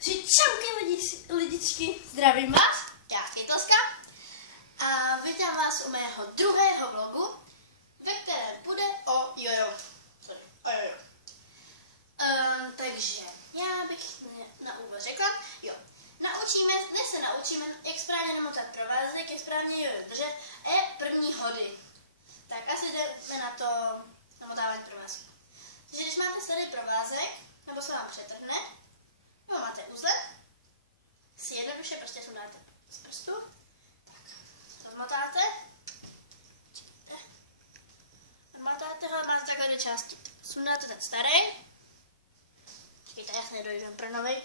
Čauky lidičky, zdravím vás, já Květelska a vítám vás u mého druhého vlogu, ve kterém bude o jojo. Takže já bych na úvod řekla, dnes se naučíme, jak správně namotat provázek, jak správně jojo držet a první hody. Tak asi jdeme na to namotávání provázku. Takže když máte starý provázek, nebo se vám přetrhne, nebo máte uzle, si jednoduše prostě sundáte z prstu, tak rozmotáte, ho, máte takhle dvě části. Sundáte ten starý, počkejte, já nedojdu pro novej.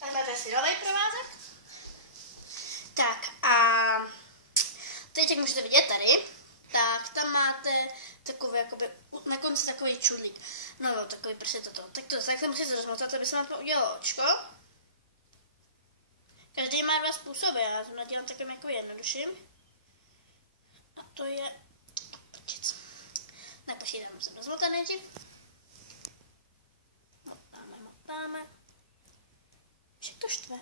Tak máte si nový provázek. Tak a teď, jak můžete vidět tady, tak tam máte takový, jakoby, na konci takový čudlík. No, takový prostě toto. Tak to takhle musíte rozmotat, aby se vám to udělalo očko. Každý má dva způsoby, já to nadělám takovým jako jednodušším. A to je... Tak počítám, jsem rozmotat nejdřív. Motáme. Však to štve.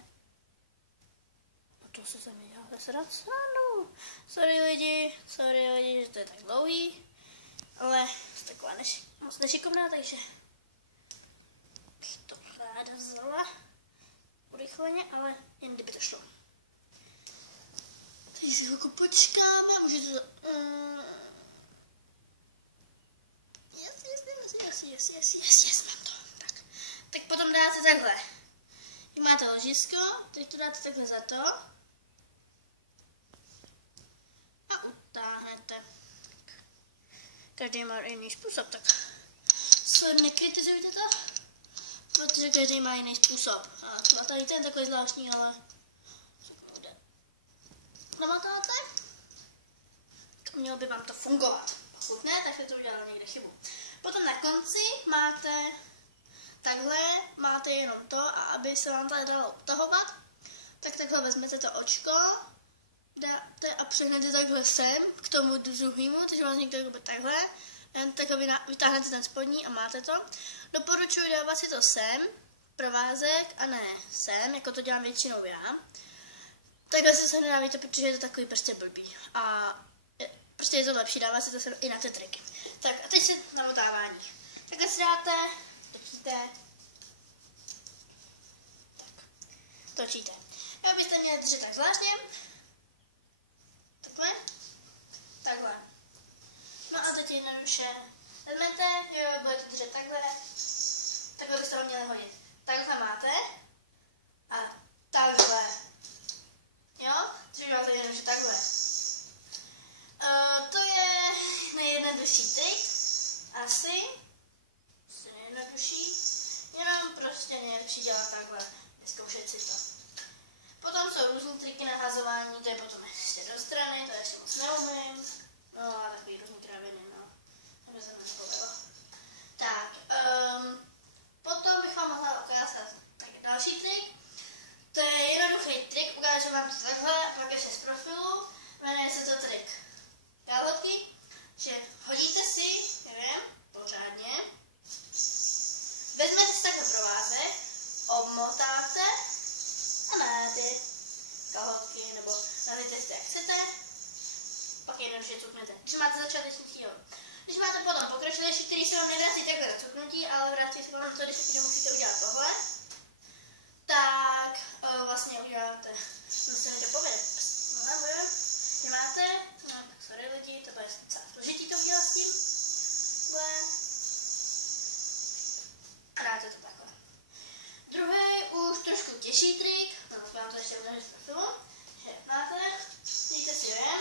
A to se mi děláte srandu. Sorry lidi, že to je tak dlouhý. Ale jste taková moc nešikovná, takže bych to ráda vzala urychleně, ale jen kdyby to šlo. Teď si chvilku počkáme, můžete to... Yes, mám to. Tak potom dáte takhle. Když máte ložisko, teď to dáte takhle za to a utáhnete. Každý má jiný způsob, tak nekritizujte to, protože každý má jiný způsob. A tady ten takový zvláštní, ale namotáte, mělo by vám to fungovat. Pokud ne, tak jste to udělali někde chybu. Potom na konci máte takhle, máte jenom to, a aby se vám tady dalo utahovat, tak takhle vezmete to očko, dáte a přehnete takhle sem, k tomu druhému, takže vás někdo bude takhle, takhle vytáhnete ten spodní a máte to. Doporučuji dávat si to sem, provázek, a ne sem, jako to dělám většinou já. Takhle si to nedávíte, protože je to takový prostě blbý. A prostě je to lepší, dávat si to sem i na ty triky. Tak a teď si namotávání. Takhle si dáte, točíte. Tak, točíte. A byste měli držet tak zvláštně. Takhle. No a teď jednoduše vezmete, jo, budete držet takhle byste ho měli hodit. Takhle máte a takhle. Jo, takže máte jednoduše takhle. To je nejjednodušší trik, asi nejjednodušší, jenom prostě nejlepší dělat takhle, vyzkoušet si to. Potom jsou různý triky na hazování, to je potom ještě do strany, to ještě moc neumím. No a takový různý kraviny, no. Aby se mi nepovedlo. Tak, potom bych vám mohla ukázat taky další trik. To je jednoduchý trik, ukážu vám to takhle a pak ještě z profilu. Jmenuje se to trik kalhotky, že hodíte si, nevím, pořádně. Vezmete si takhle provázek, obmotáte a nadáte kalhotky, nebo nadáte si jak chcete, pak jednoduše cuknete. Když máte začáteční cíl. Když máte potom pokročilejší, který se vám nedaří takhle na cuknutí, ale vrátí se vám to, když musíte udělat tohle, tak vlastně uděláte, musím to povědět. Když máte, no tak sorry lidi, to bude docela složitý to udělat s tím. A dáte to takhle. Druhý už trošku těžší trik, no vám to ještě udělat z profilu, že máte, dejte si jen,